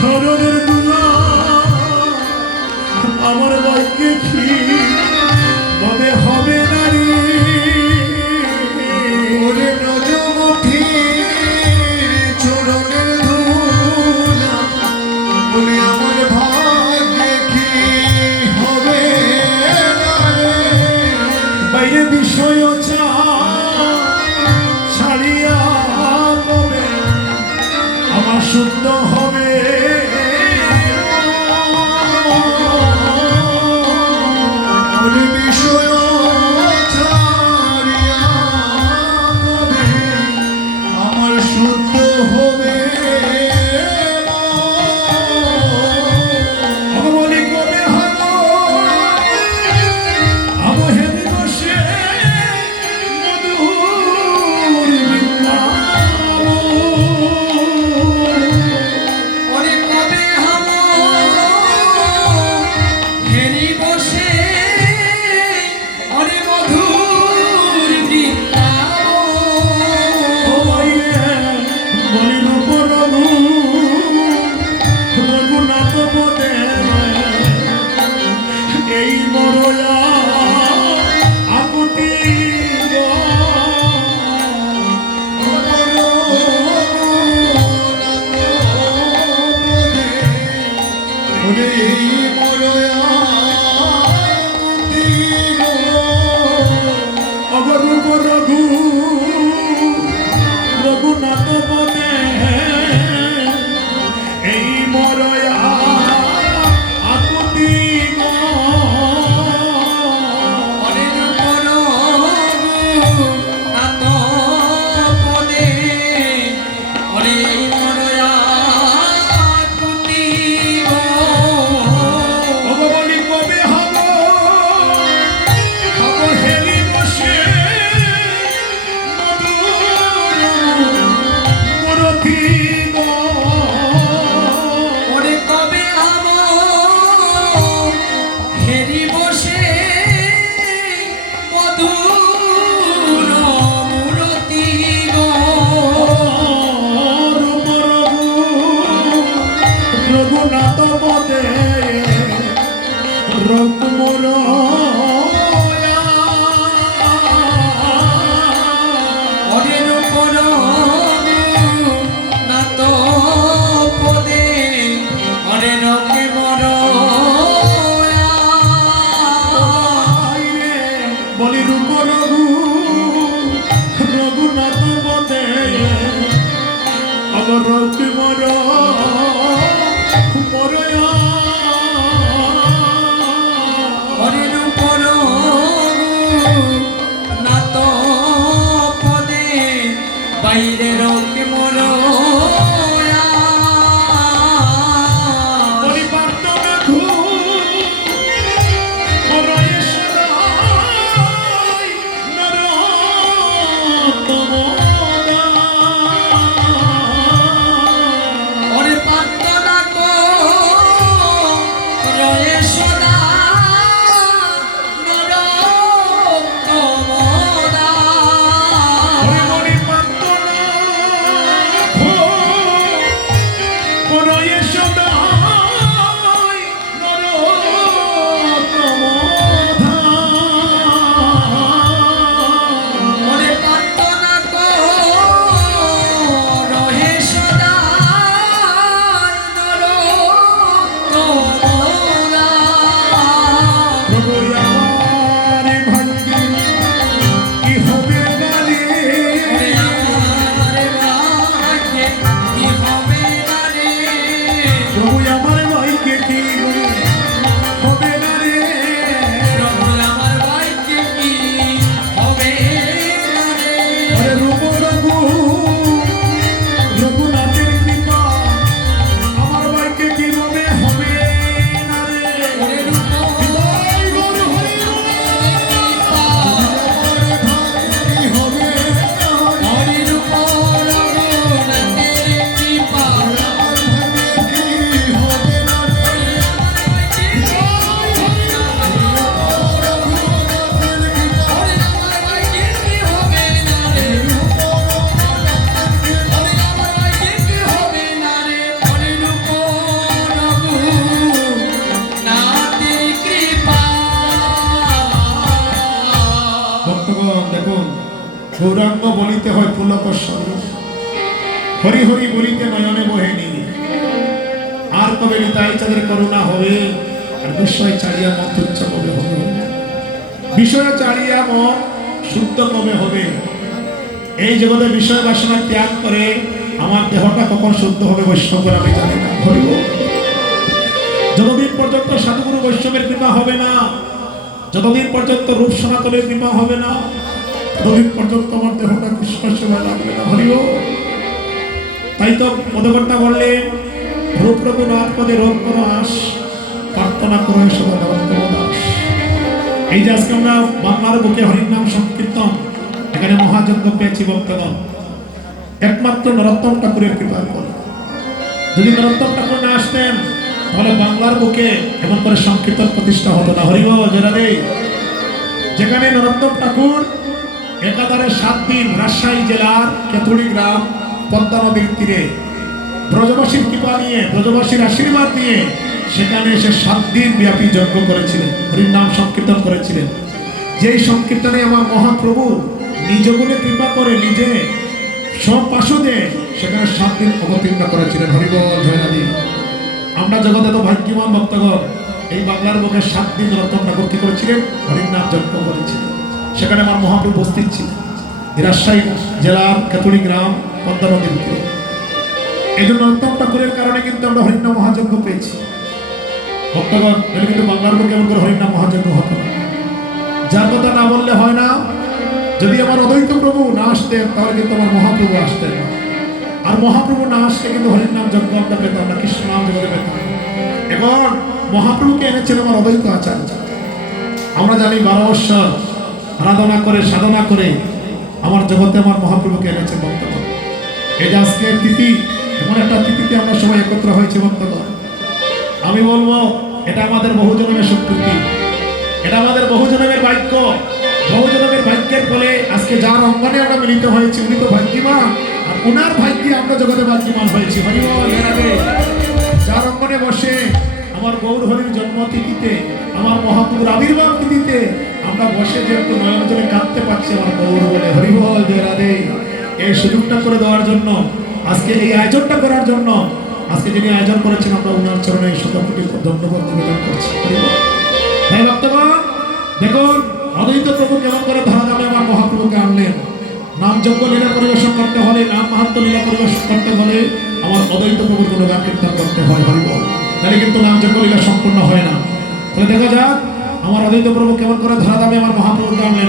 Corona. শুদ্ধ কবে হবে। এই জগতে বিষয় বাসনা ত্যাগ করে আমার দেহটা কখন শুদ্ধ হবে বৈষ্ণবের আমি জানি না। যতদিন পর্যন্ত সাধুগুরু বৈষ্ণবের কৃপা হবে না, যতদিন পর্যন্ত রূপ সনাতনের কৃপা হবে না, ততদিন পর্যন্ত আমার দেহটা কৃষ্ণ সেবা লাগবে না। হরিব তাই তো পদকর্তা বললেন রূপ রঘুনাথ পদে রোগ কোনো আস প্রার্থনা করো সদা দাস এই যে আজকে আমরা বাংলার বুকে হরির নাম সংকীর্তন, এখানে মহাযজ্ঞ পেয়েছি ভক্তগণ একমাত্র নরোত্তম ঠাকুরের কৃপার ফলে। যদি নরোত্তম ঠাকুর না আসতেন, তাহলে বাংলার বুকে এমন করে সংকীর্তন প্রতিষ্ঠা হতো না। হরিব জেরাদে যেখানে নরোত্তম ঠাকুর একাধারে সাত দিন রাজশাহী জেলার কেতুড়ি গ্রাম, পদ্মা নদীর তীরে ব্রজবাসীর কৃপা নিয়ে, ব্রজবাসীর আশীর্বাদ নিয়ে সেখানে এসে সাত দিন ব্যাপী যজ্ঞ করেছিলেন, হরির নাম সংকীর্তন করেছিলেন। যেই সংকীর্তনে আমার মহাপ্রভু নিজ গুণে কৃপা করে নিজে সব পাশে সেখানে সাত দিন অবতীর্ণ করেছিলেন। হরিবল জয়নাদি আমরা জগতে তো ভাগ্যবান ভক্তগণ, এই বাংলার বুকে সাত দিন রতন ঠাকুর কি করেছিলেন, হরির নাম যজ্ঞ করেছিলেন। সেখানে আমার মহাপ্রভু উপস্থিত ছিলেন। রাজশাহী জেলার কেতুড়ি গ্রাম পদ্মা নদীর তীরে। এই জন্য উত্তম ঠাকুরের কারণে কিন্তু আমরা হরিনাম মহাযজ্ঞ পেয়েছি। ভক্তগণ, তাহলে কিন্তু বাংলার বুকে এমন করে হরিনাম মহাযজ্ঞ হতো না যার কথা না বললে হয় না, যদি আমার অদ্বৈত প্রভু না আসতেন, তাহলে কিন্তু আমার মহাপ্রভু আসতেন আর মহাপ্রভু না আসলে কিন্তু হরির নাম যজ্ঞ আমরা পেতাম না কৃষ্ণ নাম জগতে পেতাম এখন মহাপ্রভুকে এনেছিল আমার অদ্বৈত আচার্য। আমরা জানি বারো আরাধনা করে, সাধনা করে, আমার জগতে আমার মহাপ্রভুকে এনেছে বক্তব্য এই যে আজকের তিথি এমন একটা তিথিতে আমরা সবাই একত্র হয়েছি বক্তব্য আমি বলব, এটা আমাদের বহু জন্মের স্বীকৃতি এটা আমাদের বহু জন্মের বাক্য বহু জন্মের বাক্যের ফলে আজকে যার অঙ্গনে আমরা মিলিত হয়েছি, উনি তো ভাগ্যবান আর ওনার ভাগ্যে আমরা জগতে ভাগ্যবান হয়েছি। হরিবল যার অঙ্গনে বসে আমার গৌর হরির জন্মতিথিতে, আমার মহাপুর আবির্ভাব তিথিতে আমরা বসে যে একটু নয়ন জলে কাঁদতে পারছি আমার গৌর বলে হরিবল জয় রাধে। এই সুযোগটা করে দেওয়ার জন্য আজকে এই আয়োজনটা করার জন্য, আজকে যিনি আয়োজন করেছেন, আমরা উনার চরণে শত কোটি ধন্যবাদ নিবেদন করছি। ভাই ভক্তগণ দেখুন, অদ্বৈত প্রভু কেমন করে ধরা যাবে, আমার মহাপ্রভুকে আনলেন। নাম যজ্ঞ লীলা পরিবেশন করতে হলে, নাম মাহাত্ম লীলা পরিবেশন করতে হলে, আমার অদ্বৈত প্রভুর কোনো গান কীর্তন করতে হয় হরিবল তাহলে কিন্তু নাম যজ্ঞ লীলা সম্পূর্ণ হয় না। তাহলে দেখা যাক, আমার অদ্বৈত প্রভু কেমন করে ধরা যাবে, আমার মহাপ্রভুকে আনলেন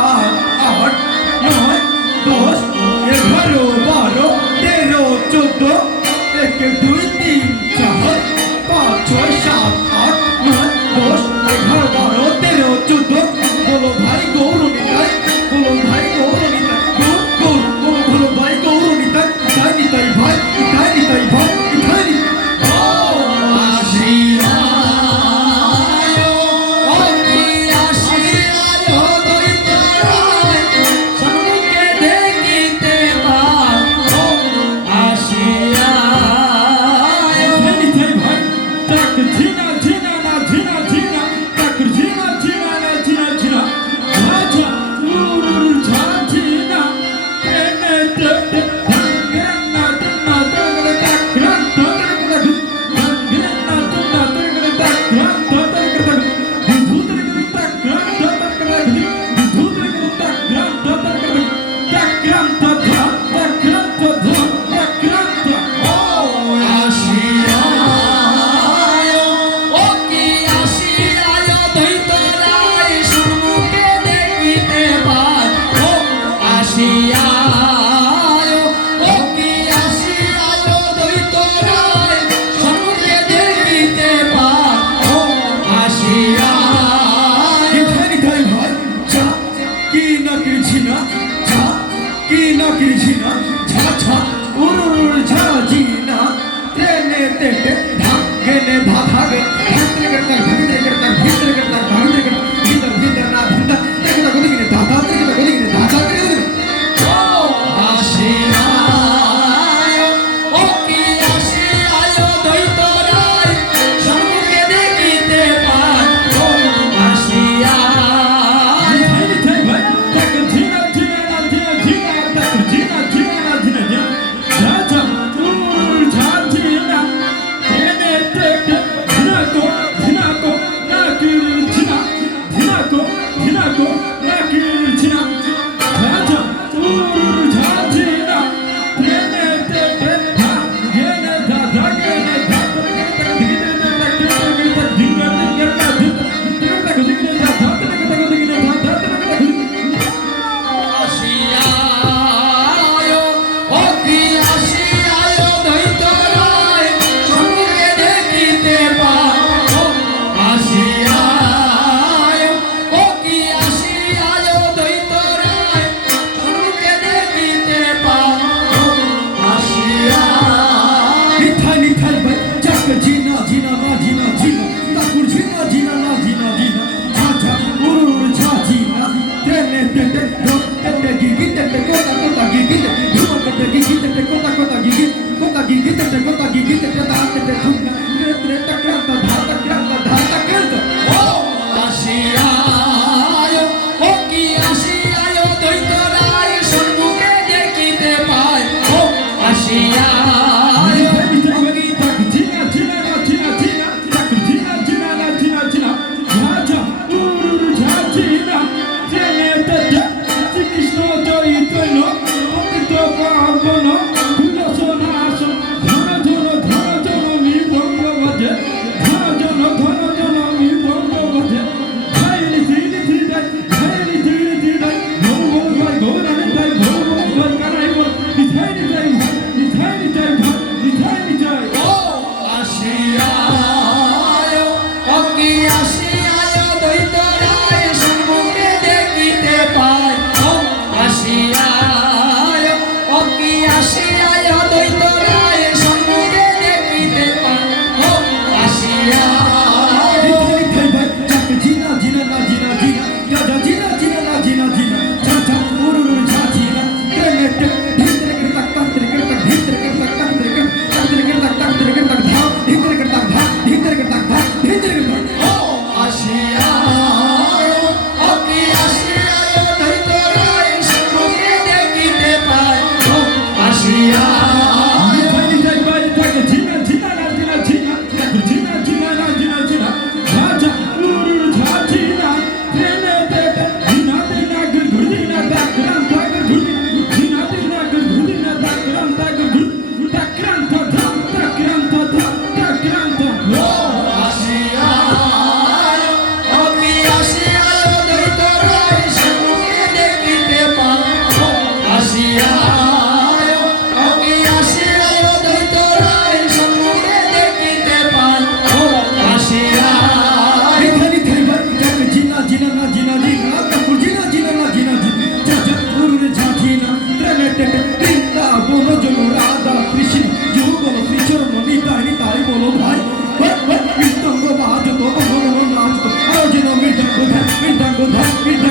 아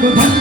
그 한번 박수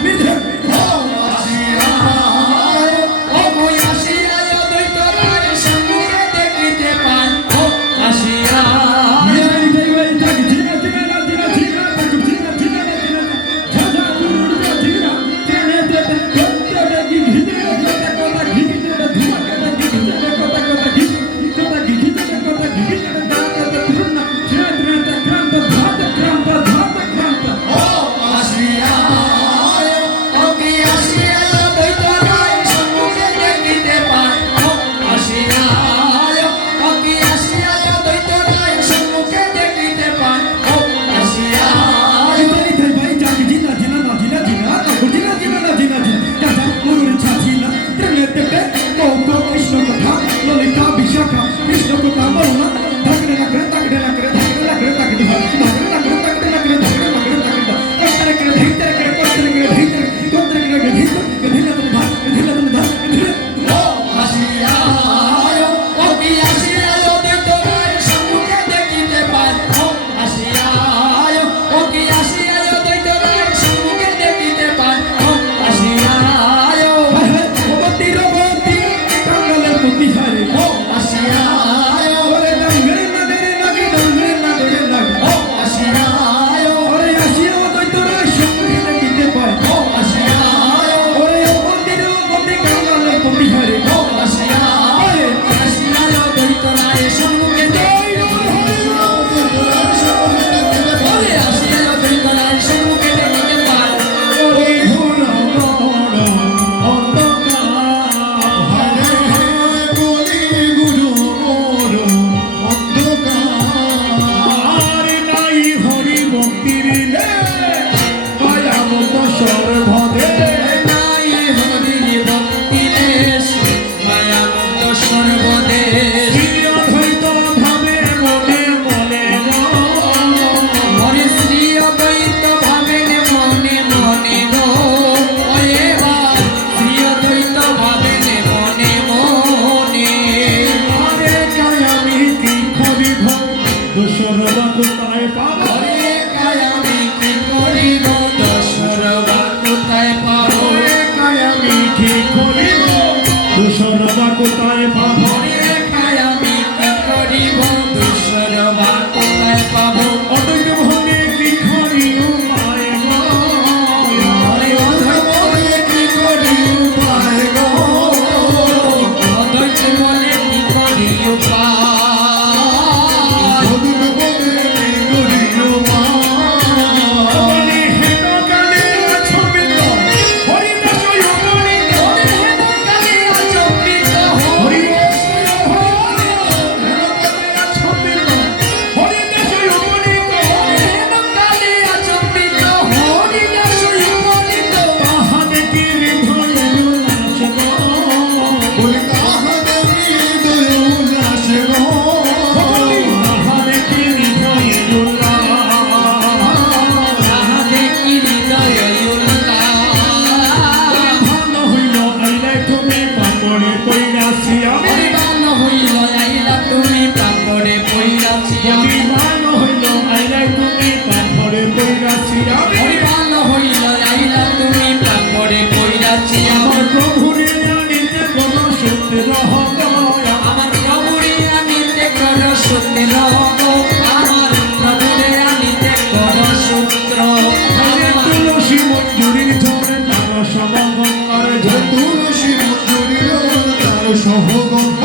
eu chorro